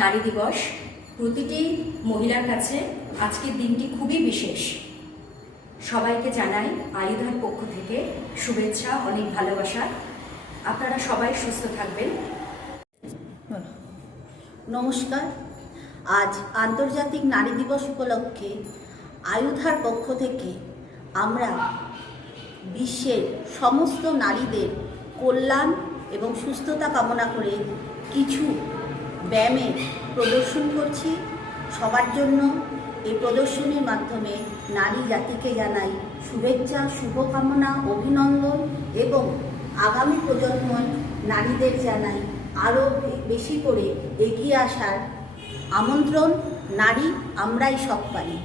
নারী দিবস প্রতিটি মহিলার কাছে আজকের দিনটি খুবই বিশেষ। সবাইকে জানাই আয়ুধার পক্ষ থেকে শুভেচ্ছা, অনেক ভালোবাসা। আপনারা সবাই সুস্থ থাকবেন। নমস্কার। আজ আন্তর্জাতিক নারী দিবস উপলক্ষে আয়ুধার পক্ষ থেকে আমরা বিশ্বের সমস্ত নারীদের কল্যাণ এবং সুস্থতা কামনা করে কিছু ব্যায়ামের প্রদর্শন করছি। সবার জন্য এই প্রদর্শনীর মাধ্যমে নারী জাতিকে জানাই শুভেচ্ছা, শুভকামনা, অভিনন্দন এবং আগামী প্রজন্ময় নারীদের জানাই আরও বেশি করে এগিয়ে আসার আমন্ত্রণ। নারী আমরাই সব পারি।